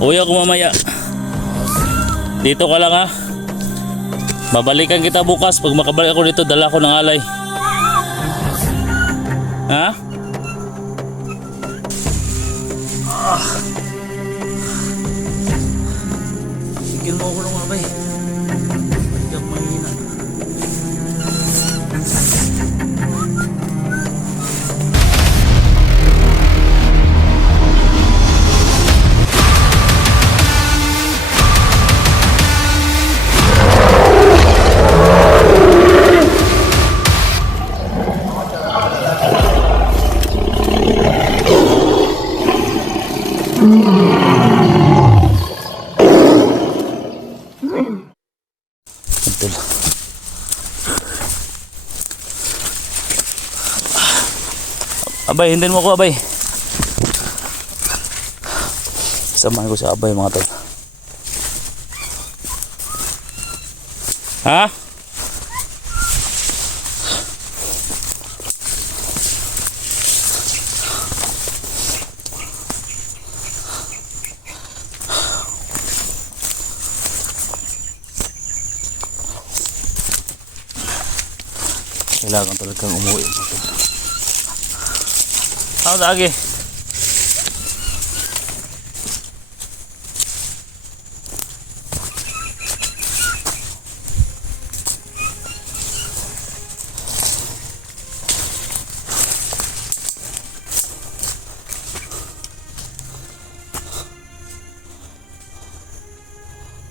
Uwi ako mamaya. Dito ka lang ha. Babalikan kita bukas. Pag makabalik ako dito, dala ko ng alay. Ha? Tigil mo ako ng abay. Pagkat mahina. Betul. Abay, hintayin mo ako, abay. Samahan ko si abay, mga tol. Ha? Kailangan talagang umuwi mo ito. Ano lagi?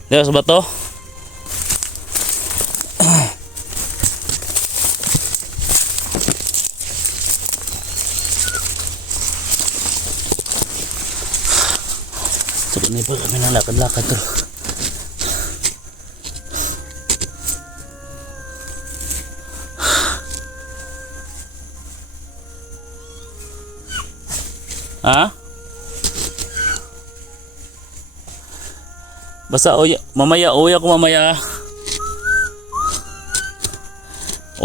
Dito sa bato. Ini pa kami nalakad-lakad to. Ha? Basta mamaya, uwi ako mamaya.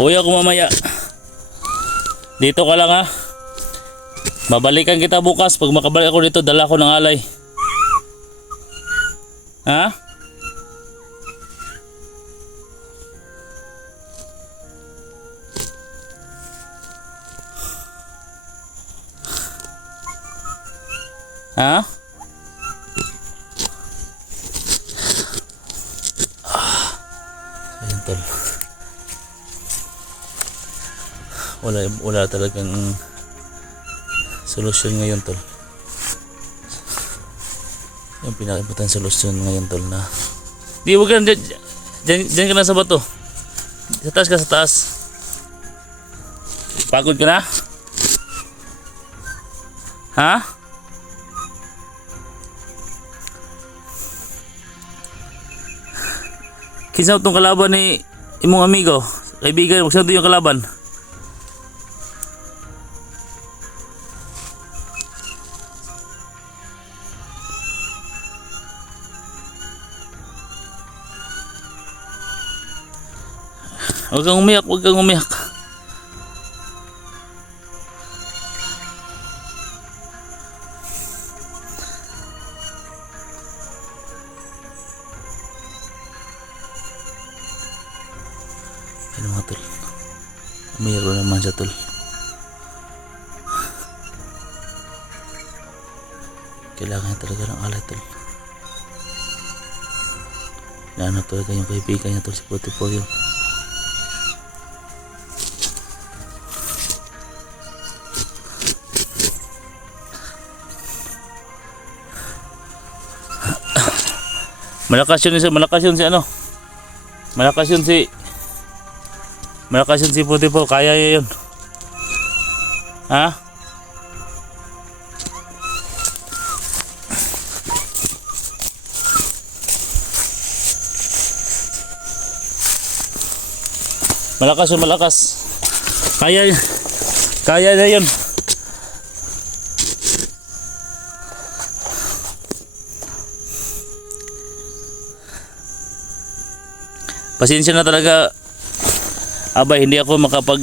Uwi ako mamaya. Dito ka lang ha. Babalikan kita bukas. Pag makabalik ako dito, dala ko ng alay. Ha? Ha? Ayun tol. Wala talagang solusyon ngayon tol. Yung pinaka-importante solusyon ngayon tol na di wag ka dyan ka na sa bato, sa taas ka, sa taas. Pagod ka na? Ha? Kinsa itong kalaban ni imong amigo, kaibigan, magsanto yung kalaban. Huwag kang umiyak, huwag kang umiyak. Ano mga tol? Umiyak na naman siya tol. Kailangan niya talaga ng alay tol. Nahanap talaga yung kaibigan niya tol, si Potipoyo. Malakas yun si Potipo, kaya niya yun. Ha? Malakas. Kaya niya yun. Pasensya na talaga abay, hindi ako makapag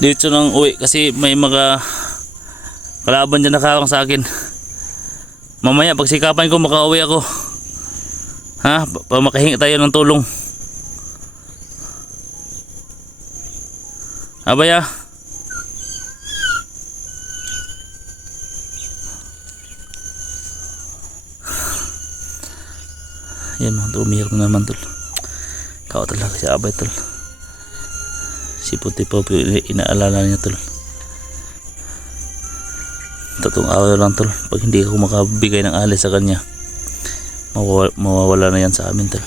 dito ng uwi kasi may mga kalaban dyan nakakang sa akin. Mamaya pagsikapan ko makauwi ako. Ha? Makahingi tayo ng tulong. Abay ah. Yan mga tol, umiyak na naman tol. Kao talaga si Abay tol. Si Puti po inaalala niya tol. Tatong araw lang tol. Pag hindi ako makabigay ng alis sa kanya, mawawala na yan sa amin tol.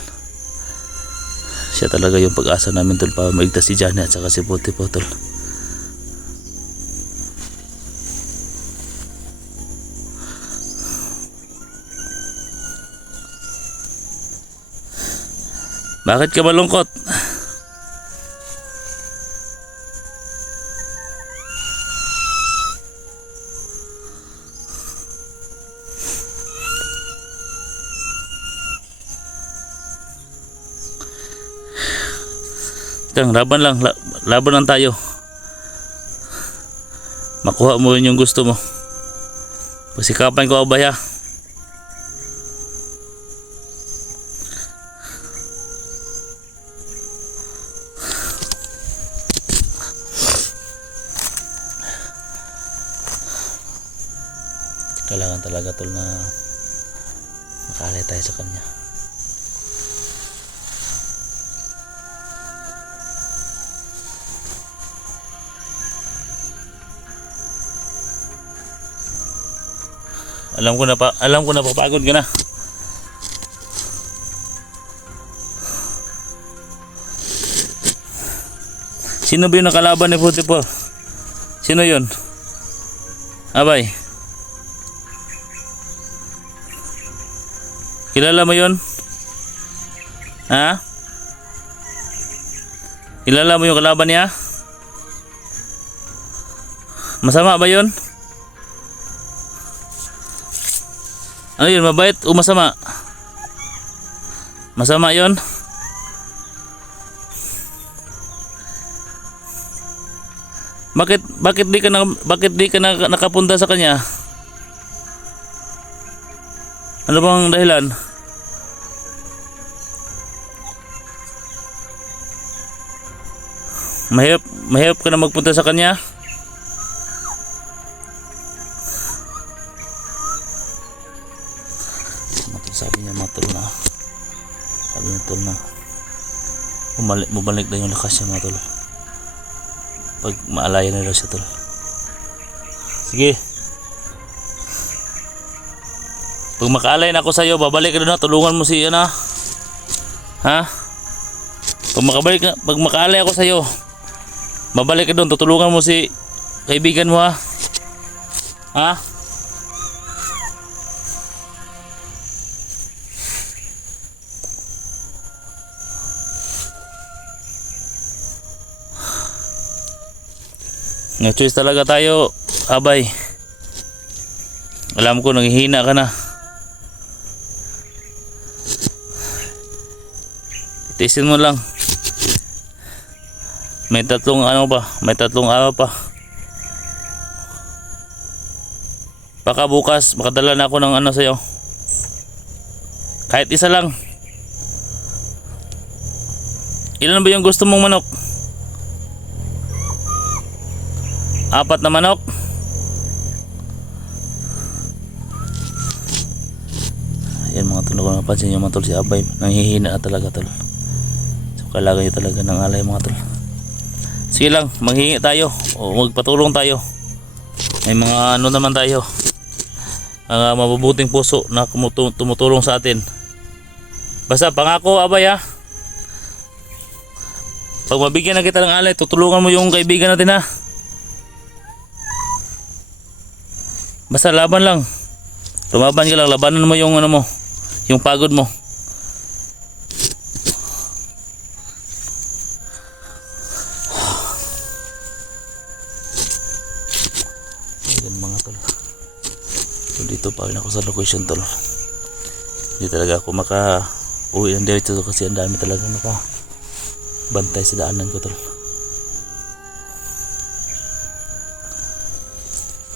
Siya talaga yung pag-asa namin tol para maigtas si Johnny at saka si Puti po tol. Bakit ka malungkot? Laban lang, laban lang tayo. Makuha mo yun yung gusto mo. Pasikapan ko Abay ha. Kailangan talaga tol na makalay tayo sa kanya. Alam ko na papagod ka na. Sino ba yung nakalaban ni Puti po? Sino yun? Abay. Kilala mo yun? Ha? Kilala mo yung kalaban niya? Masama ba yun? Ano yun, mabait o masama? Masama yun? Bakit di ka nakapunta sa kanya? Ano bang dahilan? Mahirap ka na magpunta sa kanya? Sabi niya mga tol na, sabi niya tol na bumalik na yung lakas niya mga tol pag maalaya na daw siya tol. Sige, pag makaalay na ako sa iyo, babalik ka doon na, tulungan mo si Ana. Ha? Pag makaalay ako sa iyo, babalik ka doon, tutulungan mo si kaibigan mo ha. Ha? Nga-choice talaga tayo, Abay. Alam ko naghihina ka na. Tiisin mo lang. May tatlong araw pa. Baka bukas makadala na ako ng ano sa'yo. Kahit isa lang. Ilan ba yung gusto mong manok? 4 na manok. Ayan mga tol, kung napansin nyo mga tol, si Abay nanghihina na talaga tol. So kailangan nyo talaga ng alay mga tol. Sige lang, manghingi tayo o magpatulong tayo. May mga ano naman tayo, mabubuting puso na tumutulong sa atin. Basta pangako Abay ha, pag mabigyan na kita ng alay, tutulungan mo yung kaibigan natin ha. Basta laban lang. Lumaban ka lang, labanan mo yung ano mo, yung pagod mo. Ayan mga tol. So dito pa rin ako sa location tol. Hindi talaga ako uwi ng diretso kasi ang dami talaga bantay sa daanan ko tol.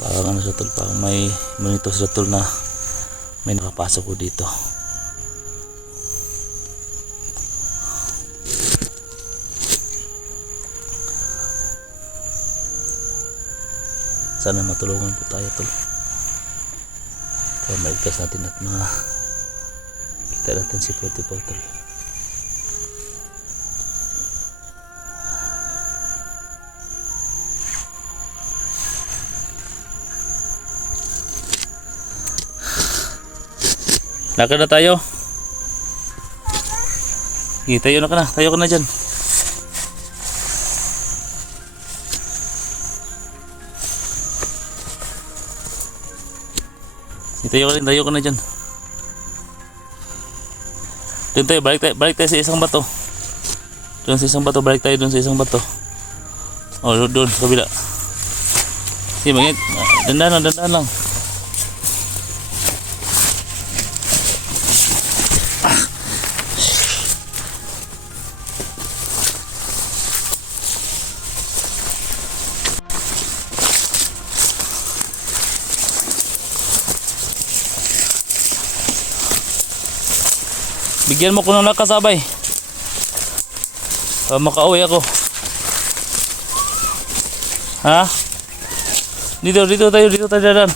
Parang ano siya tol, parang may monitor sa tol na May nakapasok ko dito. Sana matulungan po tayo tol. Kaya maligtas natin at mga kita natin si Puti po tol. Lakad na tayo. Sige, tayo na ka na. Tayo ka na dyan. Sige, tayo ka na dyan. Doon tayo, balik tayo sa isang bato. Doon sa isang bato, balik tayo doon sa isang bato. Oh, doon, sa kabila. Sige, mangit. Dandan lang. Bigyan mo ko ng lakas abay. Makauwi ako. Ha? Dito tayo dadan.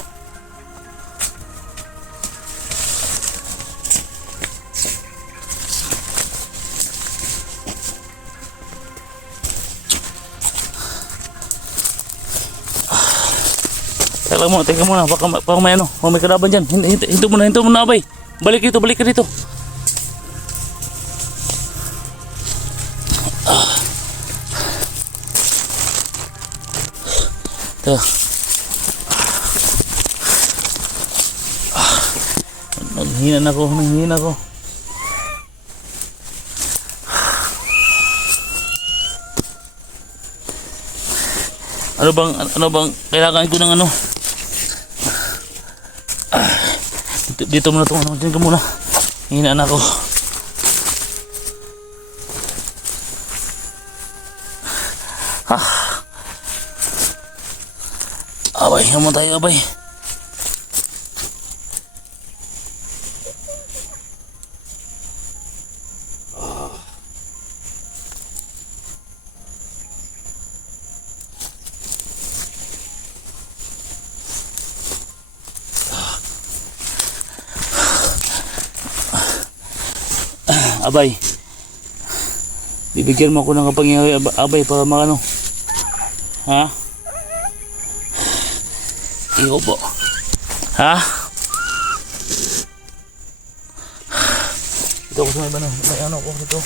Teka muna, baka may ano, may kalaban dyan. Hinto mo na abay. Balik ka dito. Nanghina ko. Ano bang kailangan ko ng ano? Dito muna ito, dyan ka muna. Hina na ako. Abay, naman tayo abay. Abay, bibigyan mo ako ng kapangyarihan abay para makano. Ha? Iyo po. Ha? Ito ako sa may ano ko dito.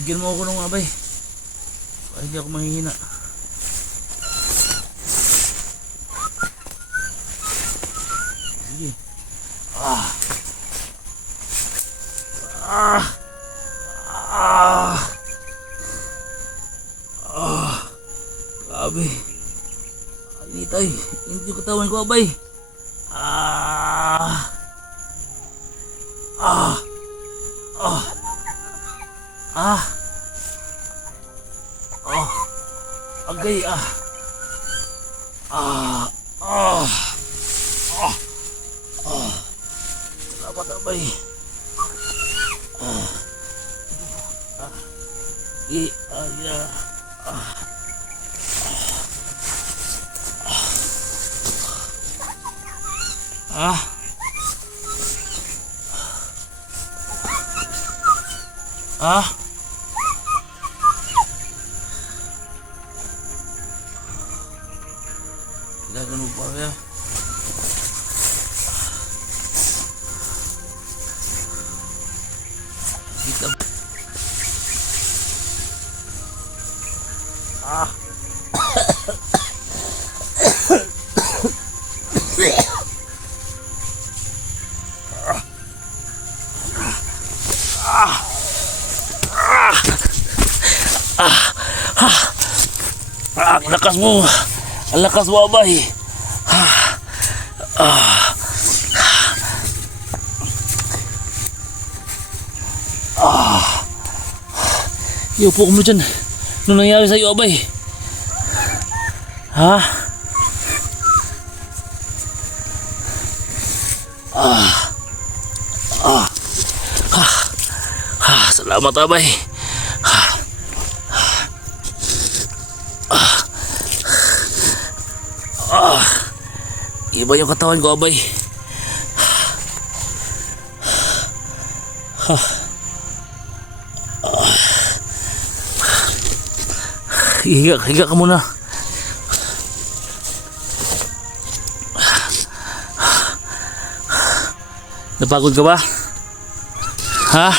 Bigyan mo ako ng abay. Para hindi ako mahihina. Sige. Grabe. Initay. Hindi ko katawan ko abay. Agay Salamat abay. Kailangan mo pa kaya. Kita. Ang lakas mo abay. Iupo ko mo dyan. Anong nangyari sa'yo abay? Ha? Ah. Ah. Ah. Ah, salamat abay. Ah. Ah. Ah. Iba yung katawan ko abay. Ah. Ah. Higa ka muna. Napagod ka ba? Ha?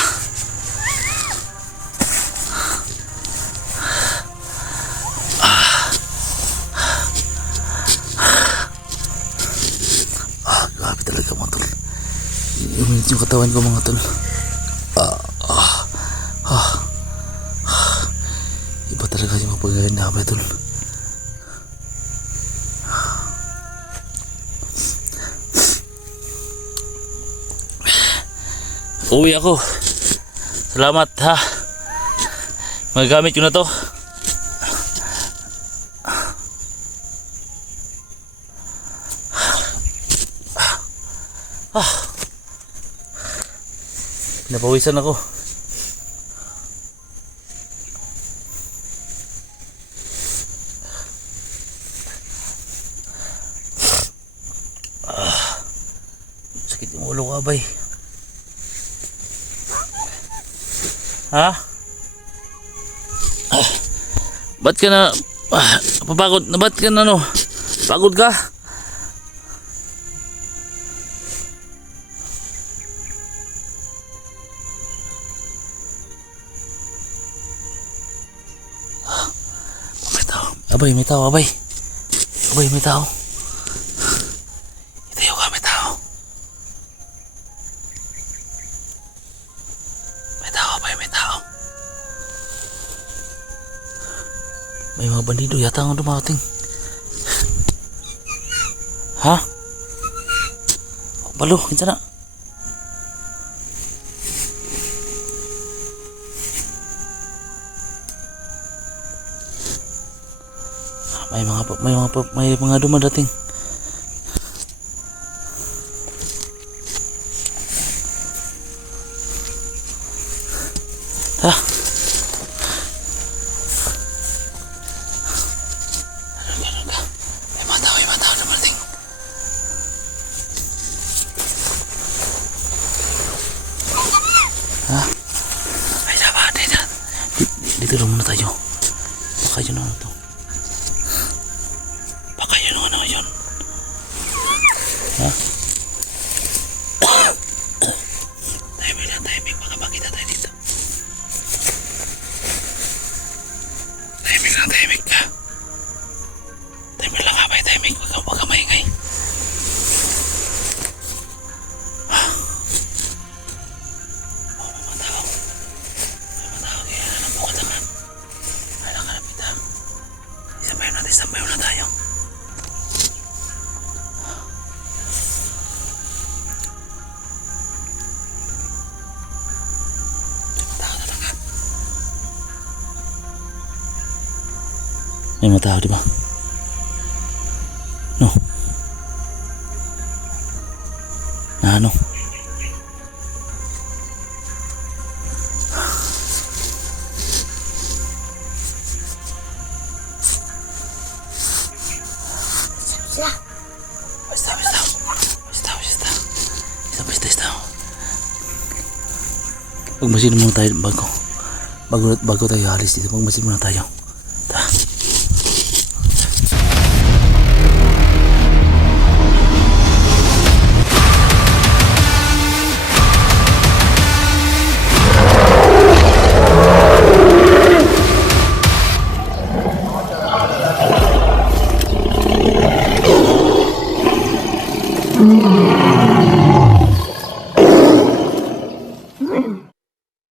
Grabe talaga mga tol. Uminit yung katawan ko mga tol. Iba talaga yung kapagayan na ba tol. Uwi ako. Salamat ha. Magagamit ko na to. Pinapawisan ako. Sakit yung ulo ko abay. Ha? Ba't ka na papagod? Ba't ka na no? Pagod ka? May tao. Abay, may tao, abay. Abay, may tao. Itayo ka, may tao. May tao, abay, may tao. May mga bandido yata ang dumating. Ha? Balo, kinsa na? May mga dumadating. Ha? May mga tao dumadating. Ha? Ay, sabat, dito lang muna tayo. Baka yun ano to. Baka yun ano yun. Ha? Timing. Baka makita tayo dito. Timing ka. Timing lang abay, timing. Huwag ka maingay. May mga tao. Kaya nabukod naman. Ay, nakalapit ha. Isabayo na tayo. May mga tao, di ba? No. Na ano? Basta. Magmasin muna tayo bago tayo alis dito. Magmasin muna tayo. Ta.